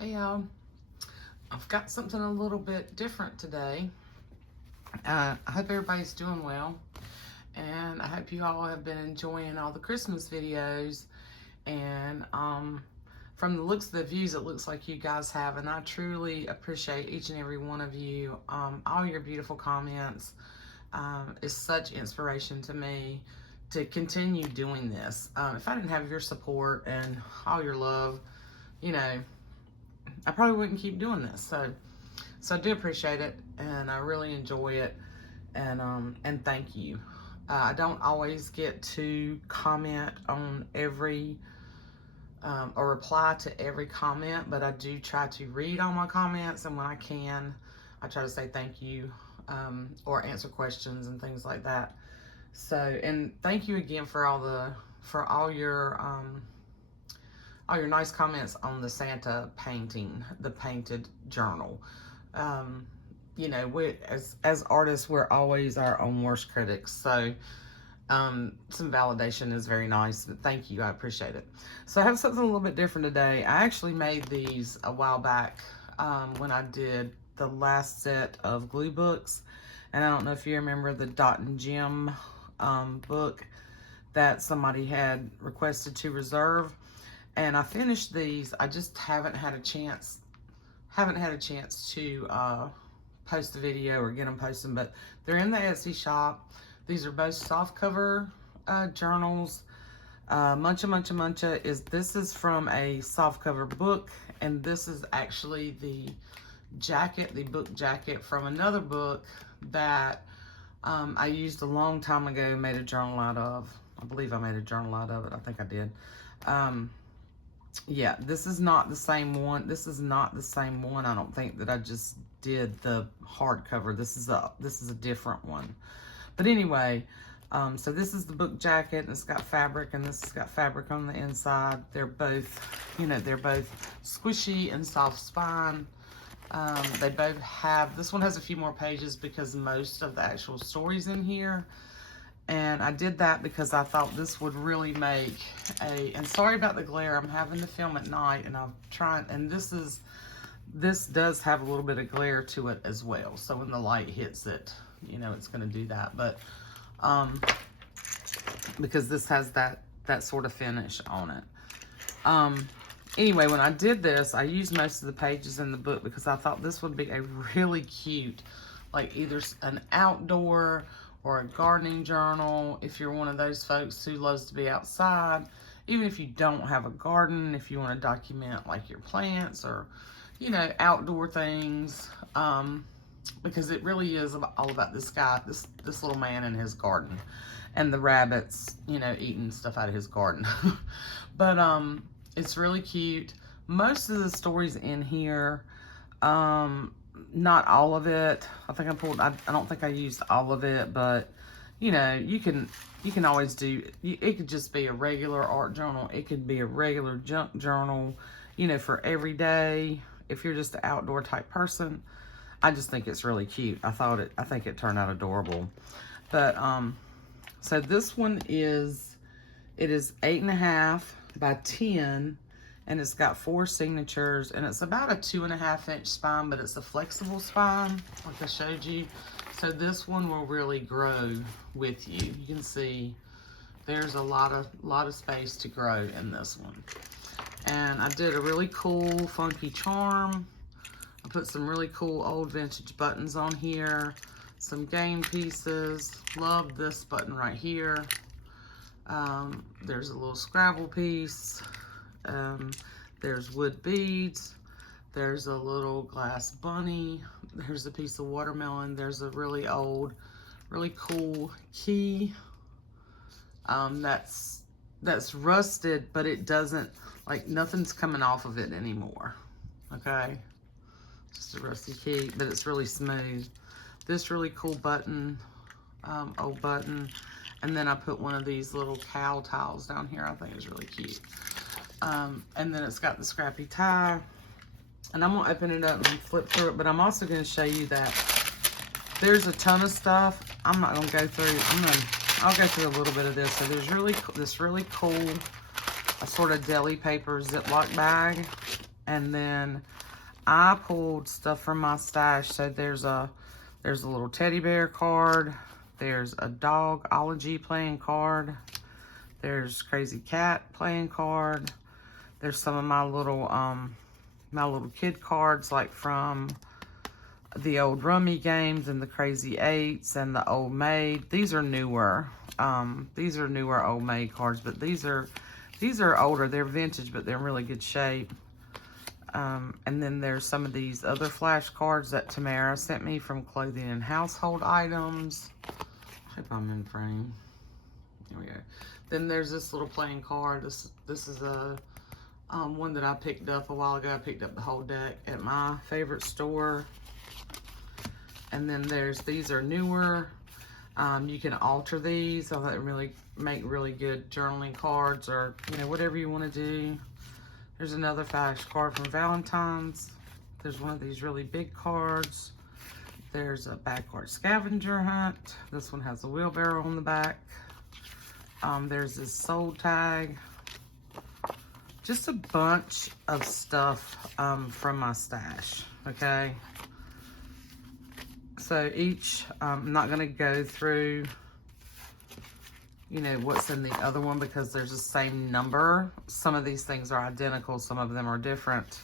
Hey y'all, I've got something a little bit different today. I hope everybody's doing well, and I hope you all have been enjoying all the Christmas videos. And from the looks of the views, it looks like you guys have, and I truly appreciate each and every one of you. All your beautiful comments is such inspiration to me to continue doing this. If I didn't have your support and all your love, you know, I probably wouldn't keep doing this. So I do appreciate it, and I really enjoy it, and thank you. I don't always get to comment on every or reply to every comment, but I do try to read all my comments, and when I can, I try to say thank you or answer questions and things like that. So, and thank you again for all your nice comments on the Santa painting, the painted journal. Um, you know, as artists, we're always our own worst critics. So some validation is very nice. But thank you, I appreciate it. So I have something a little bit different today. I actually made these a while back when I did the last set of glue books. And I don't know if you remember the Dot and Jim book that somebody had requested to reserve. And I finished these. I just haven't had a chance to post the video or get them posted, but they're in the Etsy shop. These are both soft cover journals. Muncha Muncha Muncha this is from a soft cover book, and this is actually the jacket, the book jacket from another book that I used a long time ago, made a journal out of. I believe I made a journal out of it. I think I did. Yeah, this is not the same one. This is not the same one. I don't think that I just did the hardcover. This is a different one. But anyway, so this is the book jacket, and it's got fabric, and this has got fabric on the inside. They're both, they're both squishy and soft spine. They both have, this one has a few more pages because most of the actual story's in here. And I did that because I thought this would really make and sorry about the glare, I'm having to film at night, and I'm trying, and this does have a little bit of glare to it as well. So when the light hits it, it's gonna do that. But, because this has that sort of finish on it. Anyway, when I did this, I used most of the pages in the book because I thought this would be a really cute, like either an outdoor or a gardening journal, if you're one of those folks who loves to be outside. Even if you don't have a garden, if you want to document like your plants or, outdoor things, because it really is all about this guy, this little man in his garden, and the rabbits, eating stuff out of his garden. But it's really cute. Most of the stories in here, not all of it. I think I don't think I used all of it, but you can always do, it could just be a regular art journal. It could be a regular junk journal, for every day. If you're just an outdoor type person, I just think it's really cute. I think it turned out adorable. But, so this one it is 8.5 by 10. And it's got 4 signatures, and it's about a 2.5-inch spine, but it's a flexible spine, like I showed you. So this one will really grow with you. You can see there's a lot of space to grow in this one. And I did a really cool, funky charm. I put some really cool old vintage buttons on here, some game pieces. Love this button right here. There's a little Scrabble piece. There's wood beads. There's a little glass bunny. There's a piece of watermelon. There's a really old, really cool key. That's rusted, but it doesn't, like, nothing's coming off of it anymore. Okay, just a rusty key, but it's really smooth. This really cool button, old button, and then I put one of these little cow tiles down here. I think it's really cute. And then it's got the scrappy tie, and I'm gonna open it up and flip through it, but I'm also gonna show you that there's a ton of stuff. I'm not gonna go through, I'll go through a little bit of this. So there's this really cool sort of deli paper Ziploc bag, And then I pulled stuff from my stash. So there's a little teddy bear card. There's a Dogology playing card. There's Crazy Cat playing card. There's some of my little kid cards, like from the old Rummy games and the Crazy Eights and the Old Maid. These are newer. These are newer Old Maid cards, but these are older. They're vintage, but they're in really good shape. And then there's some of these other flash cards that Tamara sent me from Clothing and Household Items. I hope I'm in frame. Here we go. Then there's this little playing card. This is a one that I picked up a while ago. I picked up the whole deck at my favorite store. And then these are newer. You can alter these. I thought they really make really good journaling cards, or whatever you want to do. There's another flash card from Valentine's. There's one of these really big cards. There's a backward scavenger hunt. This one has a wheelbarrow on the back. There's this soul tag. Just a bunch of stuff from my stash, okay? So each, I'm not going to go through, what's in the other one, because there's the same number. Some of these things are identical, some of them are different.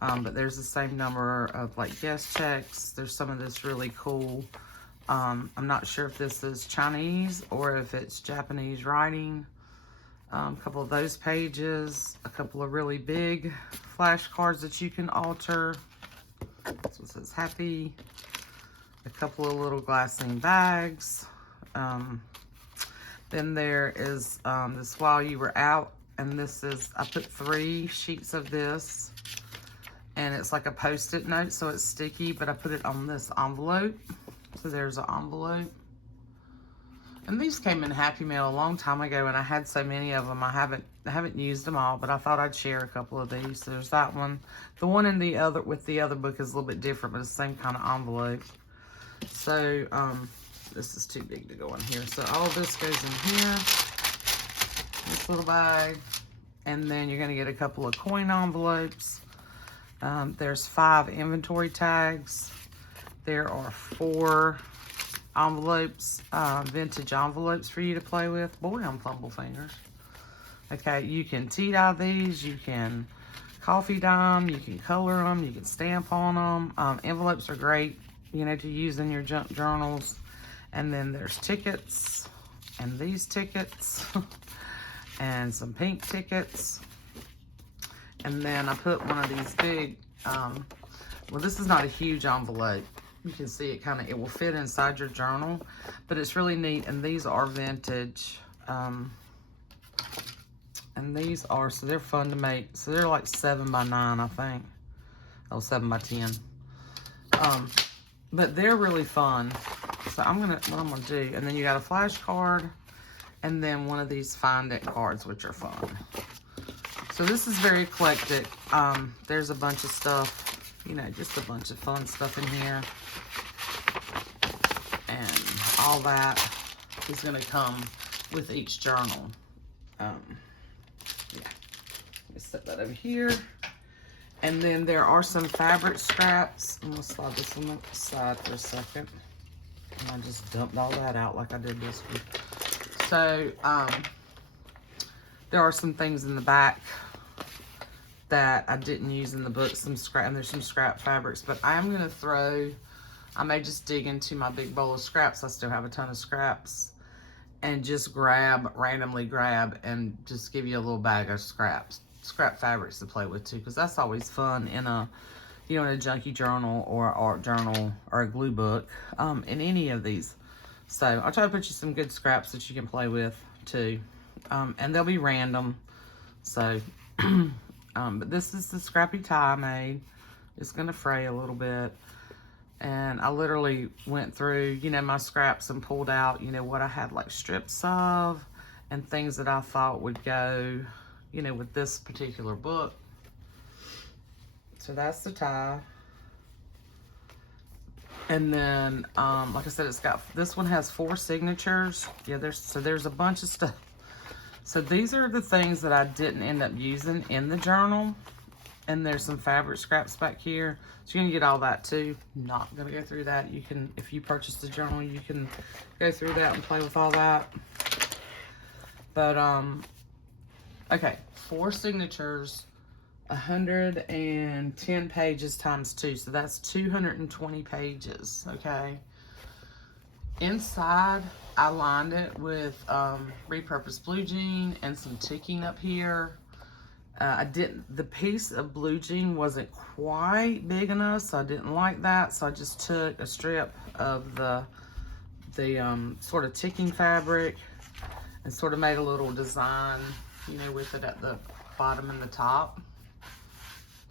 But there's the same number of like guest checks. There's some of this really cool. I'm not sure if this is Chinese or if it's Japanese writing. A couple of those pages. A couple of really big flashcards that you can alter. This one says happy. A couple of little glassine bags. Then there is this while you were out. And this is, I put 3 sheets of this. And it's like a post-it note, so it's sticky, but I put it on this envelope. So there's an envelope. And these came in Happy Mail a long time ago, and I had so many of them. I haven't used them all, but I thought I'd share a couple of these. So there's that one. The one in the other with the other book is a little bit different, but it's the same kind of envelope. So this is too big to go in here. So all of this goes in here. This little bag. And then you're gonna get a couple of coin envelopes. There's 5 inventory tags. There are 4 envelopes, vintage envelopes for you to play with. Boy, I'm fumble fingers. Okay, you can tea dye these. You can coffee dye them. You can color them. You can stamp on them. Envelopes are great, to use in your junk journals. And then there's tickets, and these tickets, and some pink tickets. And then I put one of these big, well, this is not a huge envelope. You can see it will fit inside your journal, but it's really neat. And these are vintage. And these are, so they're fun to make. So they're like 7 by 9, I think. Oh, 7 by 10. But they're really fun. So what I'm gonna do, and then you got a flash card, and then one of these Find It cards, which are fun. So this is very eclectic. There's a bunch of stuff, just a bunch of fun stuff in here. And all that is going to come with each journal. Yeah. Let me set that over here. And then there are some fabric scraps. I'm going to slide this one aside for a second. And I just dumped all that out like I did this one. So, there are some things in the back that I didn't use in the book, and there's some scrap fabrics, but I am going to I may just dig into my big bowl of scraps. I still have a ton of scraps, and just randomly grab, and just give you a little bag of scrap fabrics to play with too, because that's always fun in a, in a junkie journal or art journal or a glue book, in any of these. So I'll try to put you some good scraps that you can play with too. And they'll be random. So, but this is the scrappy tie I made. It's going to fray a little bit. And I literally went through, my scraps and pulled out, what I had like strips of and things that I thought would go, with this particular book. So that's the tie. And then, like I said, this one has 4 signatures. Yeah, there's a bunch of stuff. So these are the things that I didn't end up using in the journal. And there's some fabric scraps back here. So you're gonna get all that too. Not gonna go through that. You can, if you purchase the journal, you can go through that and play with all that. But, okay, 4 signatures, 110 pages times 2. So that's 220 pages, okay? Inside, I lined it with repurposed blue jean and some ticking up here. The piece of blue jean wasn't quite big enough, so I didn't like that. So I just took a strip of the sort of ticking fabric and sort of made a little design, you know, with it at the bottom and the top.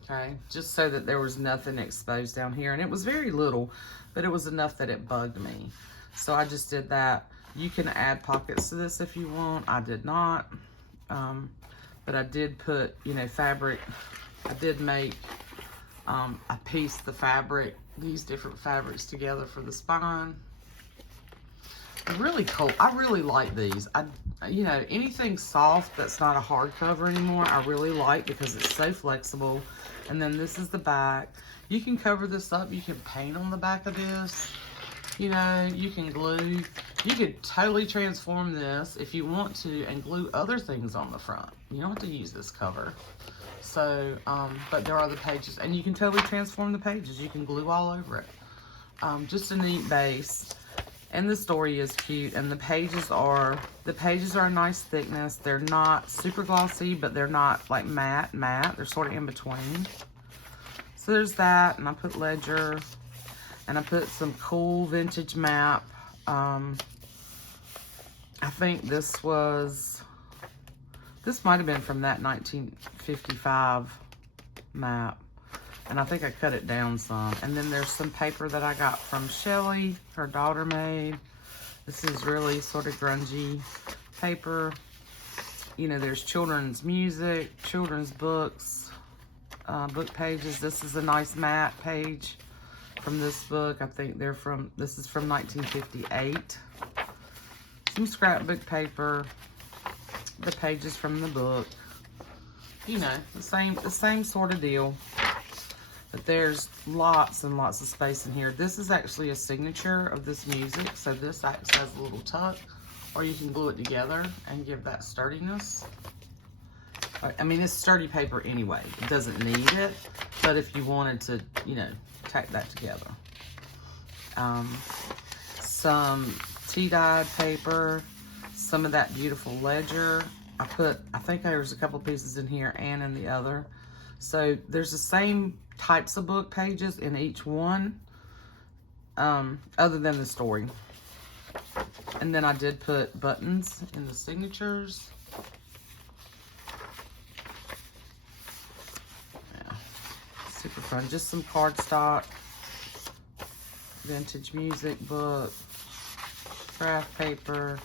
Okay, just so that there was nothing exposed down here. And it was very little, but it was enough that it bugged me. So I just did that. You can add pockets to this if you want. I did not. But I did put, you know, fabric. I did make a piece the fabric, these different fabrics together for the spine. Really cool. I really like these. You know, anything soft that's not a hardcover anymore, I really like because it's so flexible. And then this is the back. You can cover this up. You can paint on the back of this. You know, you can glue. You could totally transform this if you want to and glue other things on the front. You don't have to use this cover. So, but there are the pages, and you can totally transform the pages. You can glue all over it. Just a neat base. And the story is cute, and the pages are a nice thickness. They're not super glossy, but they're not like matte. They're sort of in between. So there's that, and I put ledger, and I put some cool vintage map. I think this might have been from that 1955 map. And I think I cut it down some. And then there's some paper that I got from Shelly, her daughter made. This is really sort of grungy paper. You know, there's children's music, children's books, book pages. This is a nice matte page from this book. I think this is from 1958. Some scrapbook paper, the pages from the book. You know, the same sort of deal. But there's lots and lots of space in here. This is actually a signature of this music. So this acts as a little tuck, or you can glue it together and give that sturdiness. I mean, it's sturdy paper anyway. It doesn't need it, but if you wanted to, you know, tack that together. Some tea-dyed paper, some of that beautiful ledger. I think there's a couple pieces in here and in the other. So there's the same types of book pages in each one, other than the story. And then I did put buttons in the signatures. Yeah, super fun. Just some cardstock, vintage music book, craft paper.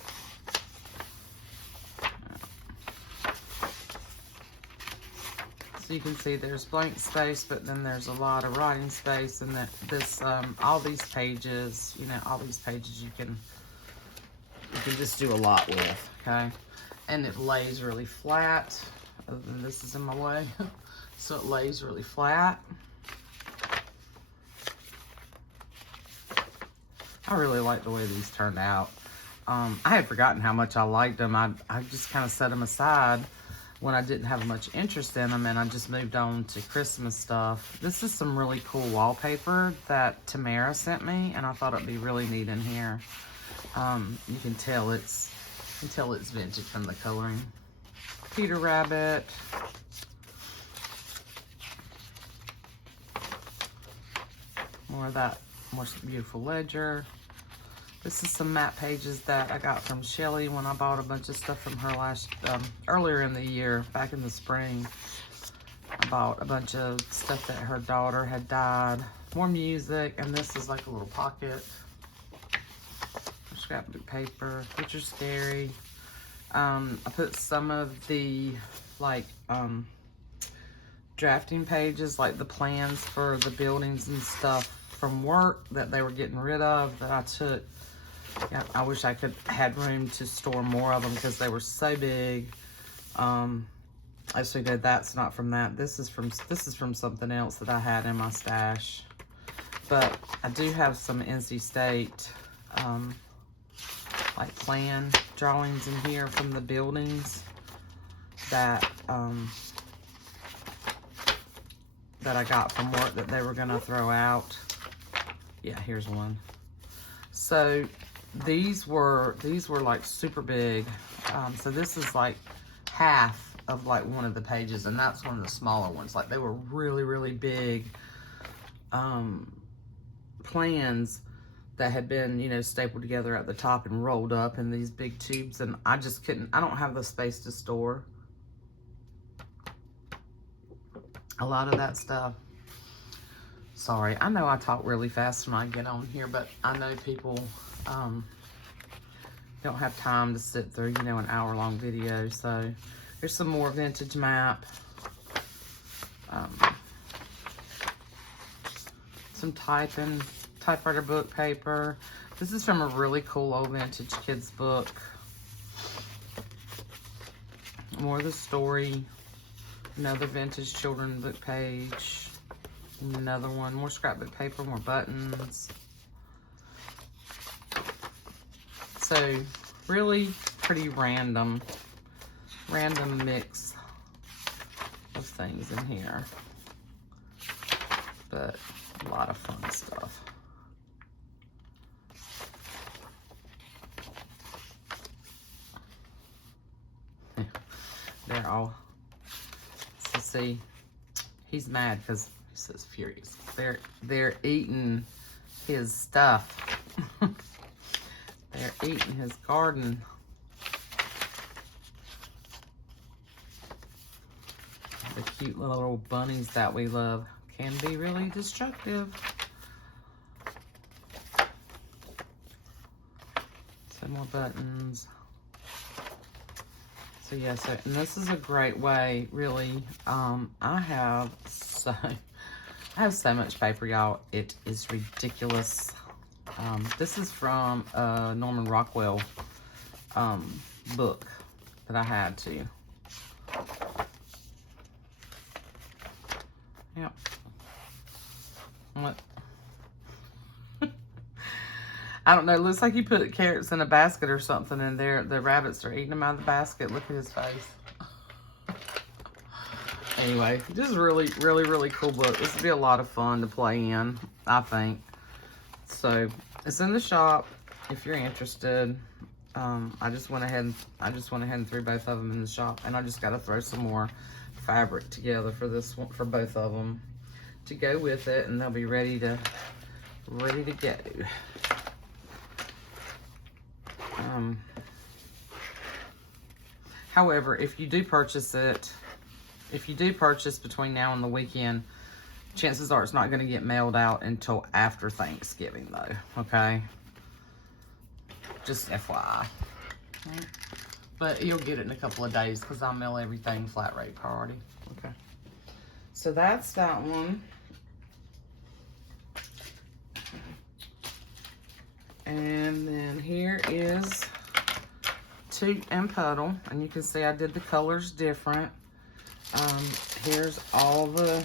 So you can see there's blank space, but then there's a lot of writing space, and that this all these pages, you know, all these pages you can just do a lot with, okay? And it lays really flat. Other than this is in my way, so it lays really flat. I really like the way these turned out. I had forgotten how much I liked them. I just kind of set them aside when I didn't have much interest in them, and I just moved on to Christmas stuff. This is some really cool wallpaper that Tamara sent me, and I thought it'd be really neat in here. You can tell it's vintage from the coloring. Peter Rabbit. More of that, more beautiful ledger. This is some matte pages that I got from Shelly when I bought a bunch of stuff from her earlier in the year, back in the spring. I bought a bunch of stuff that her daughter had dyed. More music, and this is like a little pocket. Scrapbook paper, which are scary. I put some of the, like, drafting pages, like the plans for the buildings and stuff from work that they were getting rid of, that I took. Yeah, I wish I had room to store more of them because they were so big. Actually, no, that's not from that. This is from something else that I had in my stash. But I do have some NC State, like plan drawings in here from the buildings that that I got from work that they were gonna throw out. Yeah, here's one. So these were like super big. So this is like half of like one of the pages, and that's one of the smaller ones. Like they were really, really big plans that had been, you know, stapled together at the top and rolled up in these big tubes, and I just couldn't, I don't have the space to store a lot of that stuff. Sorry, I know I talk really fast when I get on here, but I know people don't have time to sit through, you know, an hour-long video. So here's some more vintage map. Some typewriter book paper. This is from a really cool old vintage kids book. More of the story. Another vintage children book page. Another one. More scrapbook paper, more buttons. So really pretty random mix of things in here. But a lot of fun stuff. They're all, so see, he's mad because he says furious. They're eating his stuff. They're eating his garden. The cute little bunnies that we love can be really destructive. Some more buttons. So yeah, and this is a great way, really. I have so much paper, y'all. It is ridiculous. This is from a Norman Rockwell book that I had too. Yep. What? I don't know. It looks like you put carrots in a basket or something, and the rabbits are eating them out of the basket. Look at his face. Anyway, this is really, really, really cool book. This would be a lot of fun to play in, I think. So it's in the shop if you're interested. I just went ahead and threw both of them in the shop, and I just got to throw some more fabric together for this one, for both of them, to go with it, and they'll be ready to go. However, if you do purchase between now and the weekend, chances are it's not going to get mailed out until after Thanksgiving, though. Okay, just FYI. Okay. But you'll get it in a couple of days because I mail everything flat rate priority. Okay, so that's that one. And then here is Toot and Puddle, and you can see I did the colors different. Here's all the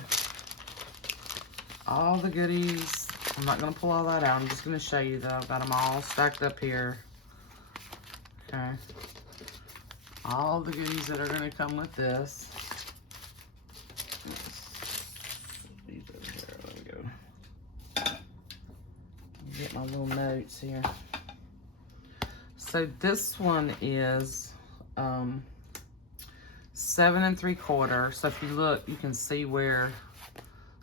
goodies. I'm not gonna pull all that out. I'm just gonna show you though. I've got them all stacked up here. Okay. All the goodies that are gonna come with this. These over here. There we go. Get my little notes here. So this one is 7 3/4. So if you look, you can see where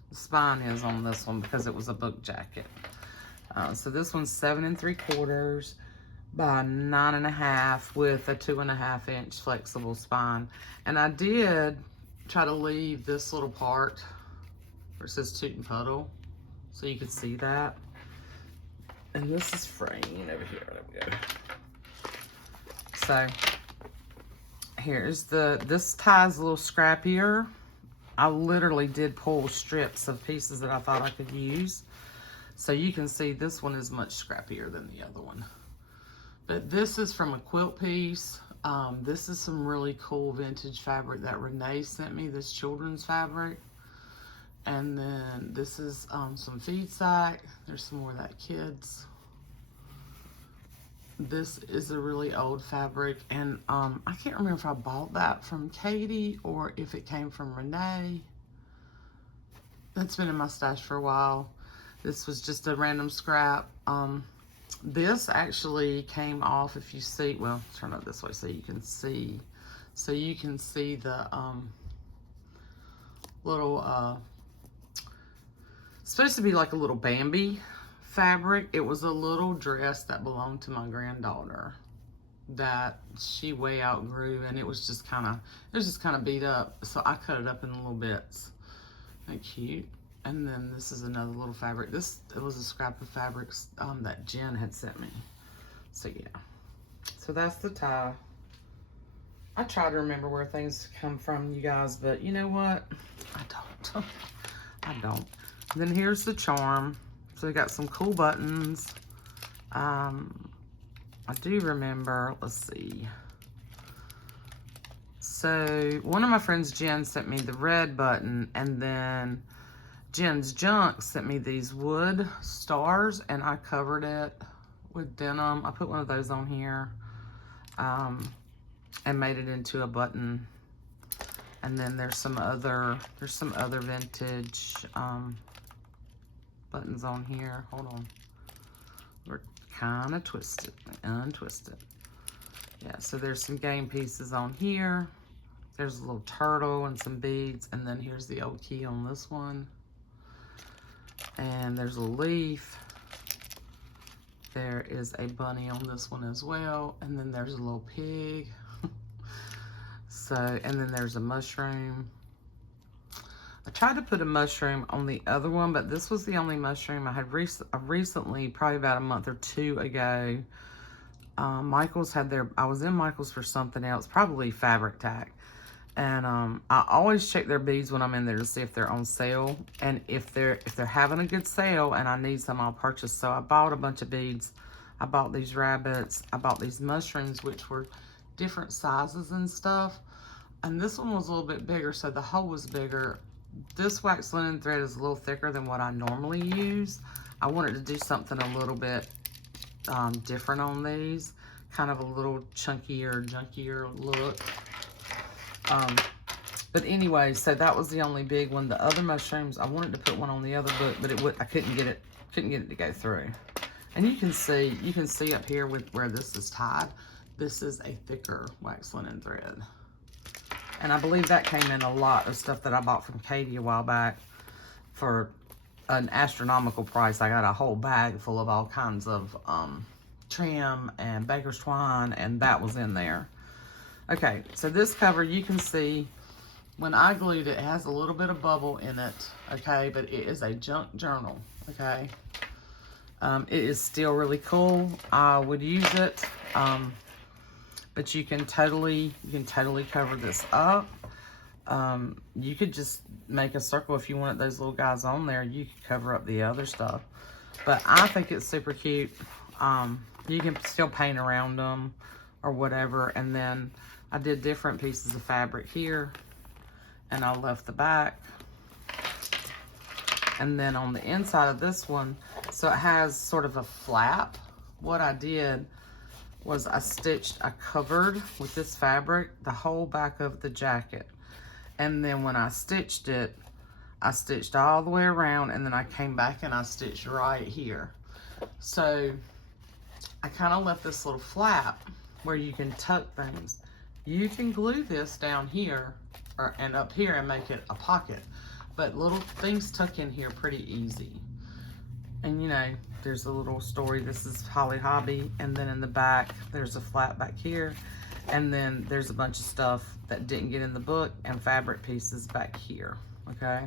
the spine is on this one because it was a book jacket. So this one's 7 3/4 by 9 1/2 with a 2 1/2 inch flexible spine. And I did try to leave this little part where it says Toot and Puddle, so you could see that. And this is framed over here. There we go. So here's this tie's a little scrappier. I literally did pull strips of pieces that I thought I could use. So you can see this one is much scrappier than the other one. But this is from a quilt piece This is some really cool vintage fabric that Renee sent me, this children's fabric. And then this is some feed sack. There's some more of that kids. This is a really old fabric, and I can't remember if I bought that from Katie or if it came from Renee. That's been in my stash for a while. This was just a random scrap. This actually came off, if you see, well, turn it this way so you can see. So you can see the little, it's supposed to be like a little Bambi fabric. It was a little dress that belonged to my granddaughter that she way outgrew, and it was just kind of beat up. So I cut it up in little bits. Isn't that cute? And then this is another little fabric. It was a scrap of fabrics that Jen had sent me. So yeah. So that's the tie. I try to remember where things come from, you guys, but you know what? I don't. I don't. And then here's the charm. So we got some cool buttons. I do remember, let's see. So one of my friends, Jen, sent me the red button, and then Jen's Junk sent me these wood stars, and I covered it with denim. I put one of those on here and made it into a button. And then there's some other vintage buttons on here. Hold on. We're kind of twisted, untwisted. Yeah, so there's some game pieces on here. There's a little turtle and some beads, and then here's the old key on this one. And there's a leaf. There is a bunny on this one as well, and then there's a little pig. So, and then there's a mushroom. I tried to put a mushroom on the other one, but this was the only mushroom I had recently, probably about a month or two ago. Michael's had I was in Michael's for something else, probably Fabric Tack. And I always check their beads when I'm in there to see if they're on sale. And if they're having a good sale and I need some, I'll purchase. So I bought a bunch of beads. I bought these rabbits. I bought these mushrooms, which were different sizes and stuff. And this one was a little bit bigger, so the hole was bigger. This wax linen thread is a little thicker than what I normally use. I wanted to do something a little bit different on these. Kind of a little chunkier, junkier look. But anyway, so that was the only big one. The other mushrooms, I wanted to put one on the other book, but I couldn't get it to go through. And you can see up here with where this is tied, this is a thicker wax linen thread. And I believe that came in a lot of stuff that I bought from Katie a while back for an astronomical price. I got a whole bag full of all kinds of trim and baker's twine, and that was in there. Okay, so this cover, you can see when I glued it, it has a little bit of bubble in it, okay, but it is a junk journal, okay. It is still really cool. I would use it, but you can totally cover this up. You could just make a circle if you wanted those little guys on there. You could cover up the other stuff, but I think it's super cute. You can still paint around them or whatever, and then I did different pieces of fabric here, and I left the back. And then on the inside of this one, so it has sort of a flap. What I did was I covered with this fabric the whole back of the jacket. And then when I stitched it, I stitched all the way around, and then I came back and I stitched right here. So I kind of left this little flap where you can tuck things. You can glue this down here and up here and make it a pocket, but little things tuck in here pretty easy. And you know, there's a little story. This is Holly Hobby, and then in the back there's a flap back here, and then there's a bunch of stuff that didn't get in the book and fabric pieces back here. Okay,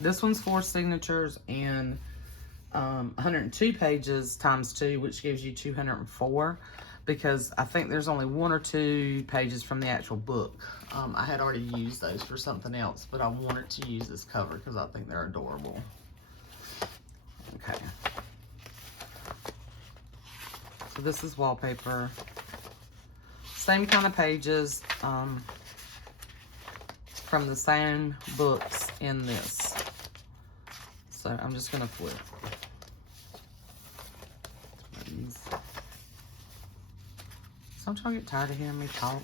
this one's 4 signatures and 102 pages times 2, which gives you 204, because I think there's only 1 or 2 pages from the actual book. I had already used those for something else, but I wanted to use this cover because I think they're adorable. Okay. So this is wallpaper. Same kind of pages from the same books in this. So I'm just going to flip. Sometimes I get tired of hearing me talk.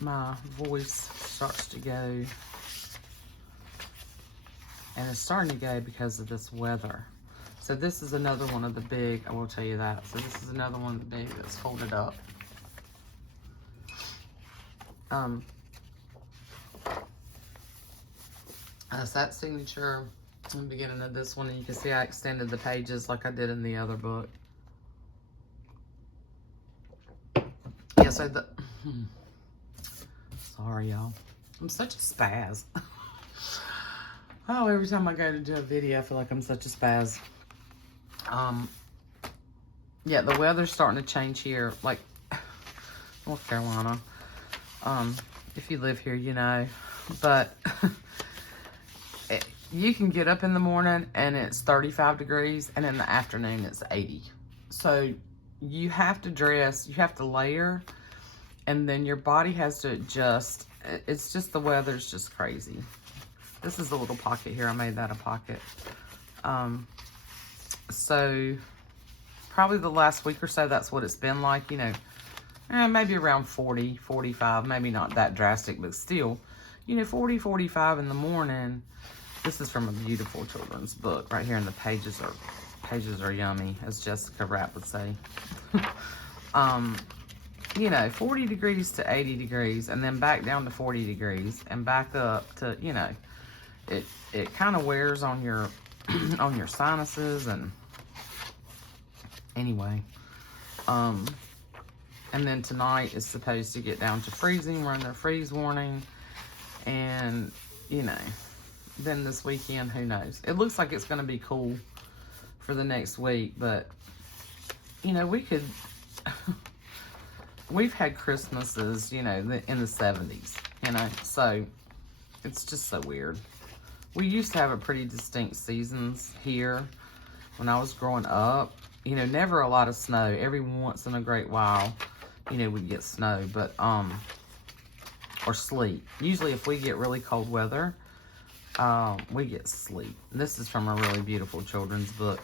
My voice starts to go. And it's starting to go because of this weather. So this is another one of the big, I will tell you that. So this is another one of the big that's folded up. That's that signature in the beginning of this one. And you can see I extended the pages like I did in the other book. Yeah, so the... Sorry, y'all. I'm such a spaz. Oh, every time I go to do a video, I feel like I'm such a spaz. Yeah, the weather's starting to change here, like North Carolina. If you live here, you know. But you can get up in the morning and it's 35 degrees, and in the afternoon it's 80. So you have to dress, you have to layer, and then your body has to adjust. It's just, the weather's just crazy. This is a little pocket here. I made that a pocket. So probably the last week or so, that's what it's been like, you know, maybe around 40, 45, maybe not that drastic, but still, you know, 40, 45 in the morning. This is from a beautiful children's book right here, and the pages are yummy, as Jessica Rapp would say. You know, 40 degrees to 80 degrees, and then back down to 40 degrees, and back up to, you know, it kind of wears on your on your sinuses. And anyway, and then tonight is supposed to get down to freezing. We're under freeze warning, and you know, then this weekend, who knows? It looks like it's going to be cool for the next week, but you know, we could we've had Christmases, you know, in the 70s, you know, so it's just so weird. We used to have a pretty distinct seasons here when I was growing up. You know, never a lot of snow. Every once in a great while, you know, we'd get snow, but, or sleet. Usually if we get really cold weather, we get sleet. This is from a really beautiful children's book.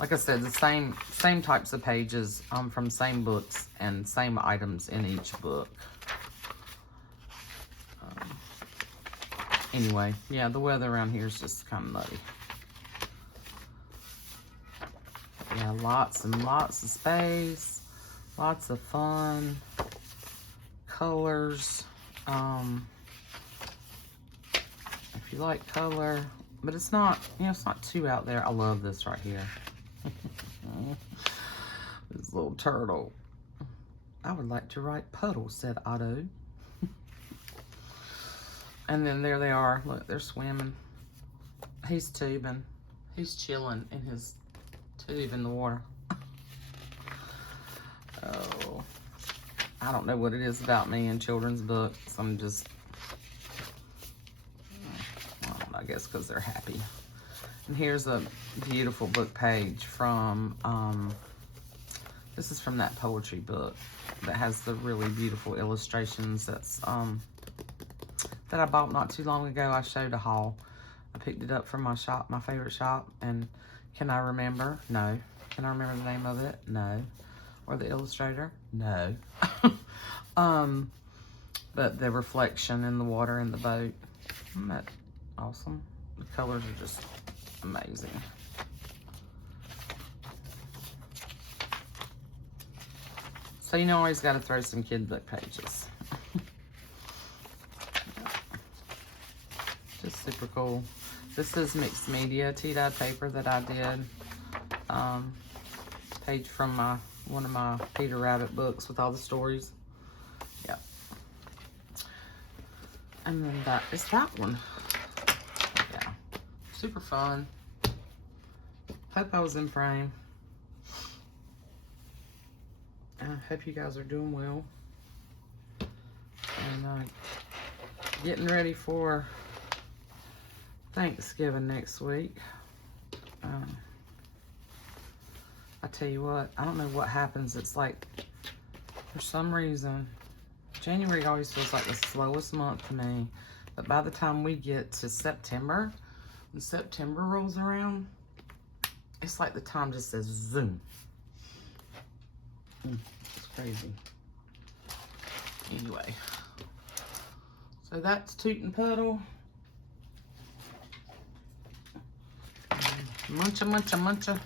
Like I said, the same types of pages, from same books and same items in each book. Anyway, yeah, the weather around here is just kind of nutty. Yeah, lots and lots of space, lots of fun, colors. If you like color, but it's not, you know, it's not too out there. I love this right here. This little turtle. I would like to write puddle, said Otto. And then there they are. Look, they're swimming. He's tubing. He's chilling in his tube in the water. Oh, I don't know what it is about me and children's books. I'm just, I guess because they're happy. And here's a beautiful book page from, this is from that poetry book that has the really beautiful illustrations. That's, that I bought not too long ago. I showed a haul. I picked it up from my shop, my favorite shop. And can I remember? No. Can I remember the name of it? No. Or the illustrator? No. But the reflection in the water in the boat. Isn't that awesome? The colors are just amazing. So you know, always got to throw some kid book pages. Just super cool. This is mixed media tea-dyed paper that I did. Page from one of my Peter Rabbit books with all the stories. Yep. And then that is that one. Yeah. Super fun. Hope I was in frame. I hope you guys are doing well. And getting ready for Thanksgiving next week. I tell you what, I don't know what happens. It's like, for some reason, January always feels like the slowest month to me. But by the time we get to September, when September rolls around, it's like the time just says zoom. It's crazy. Anyway, so that's Toot and Puddle. Muncha, muncha, muncha.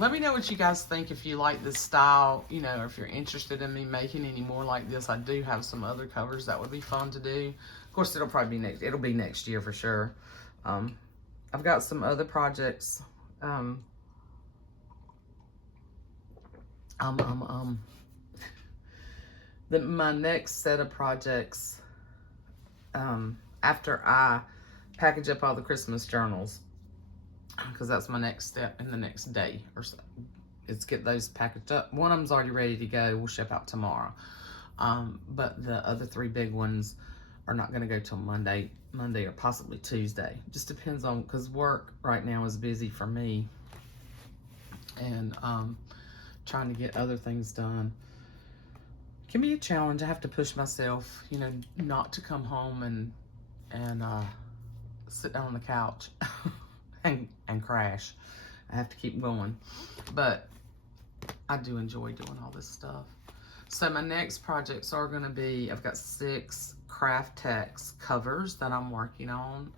Let me know what you guys think, if you like this style, you know, or if you're interested in me making any more like this. I do have some other covers that would be fun to do. Of course, it'll probably be next year for sure. I've got some other projects. My next set of projects, after I package up all the Christmas journals, because that's my next step in the next day or so, is get those packaged up. One of them's already ready to go. We'll ship out tomorrow. But the other 3 big ones are not going to go till Monday or possibly Tuesday. Just depends on, because work right now is busy for me, and trying to get other things done can be a challenge. I have to push myself, you know, not to come home and sit down on the couch and crash. I have to keep going, but I do enjoy doing all this stuff. So my next projects are going to be, I've got 6 Craft Text covers that I'm working on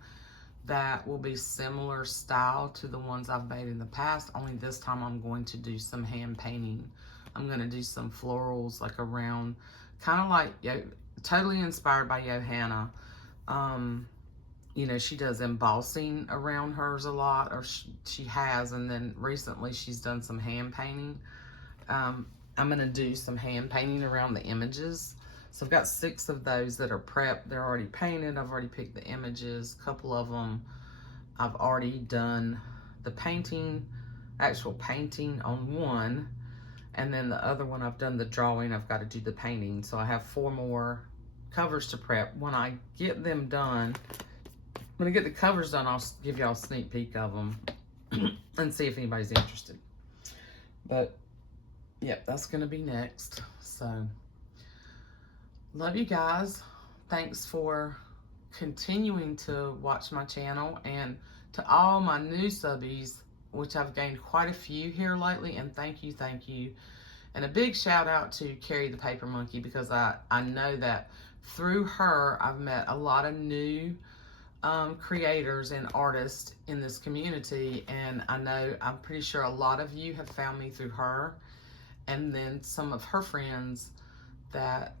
that will be similar style to the ones I've made in the past, only this time I'm going to do some hand painting. I'm going to do some florals like around, kind of like, totally inspired by Johanna. You know, she does embossing around hers a lot, or she has, and then recently she's done some hand painting. I'm going to do some hand painting around the images. So I've got 6 of those that are prepped. They're already painted. I've already picked the images. A couple of them I've already done the painting, actual painting on one, and then the other one I've done the drawing. I've got to do the painting. So I have 4 more covers to prep. When I get them done, when I get the covers done, I'll give y'all a sneak peek of them and see if anybody's interested. But, yep, that's going to be next. So, love you guys. Thanks for continuing to watch my channel. And to all my new subbies, which I've gained quite a few here lately, and thank you, thank you. And a big shout out to Carrie the Paper Monkey, because I know that through her, I've met a lot of new creators and artists in this community, and I'm pretty sure a lot of you have found me through her, and then some of her friends that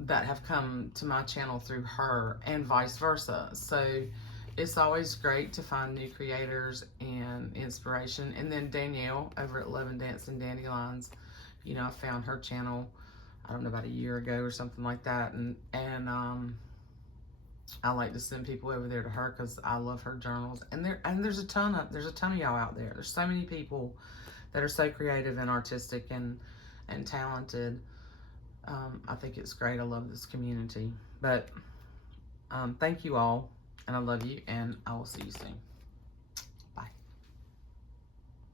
that have come to my channel through her, and vice versa. So it's always great to find new creators and inspiration. And then Danielle over at Love and Dance and Dandelions, you know, I found her channel, I don't know, about a year ago or something like that, and I like to send people over there to her because I love her journals. And there's a ton of y'all out there. There's so many people that are so creative and artistic and talented. I think it's great. I love this community. But thank you all, and I love you, and I will see you soon.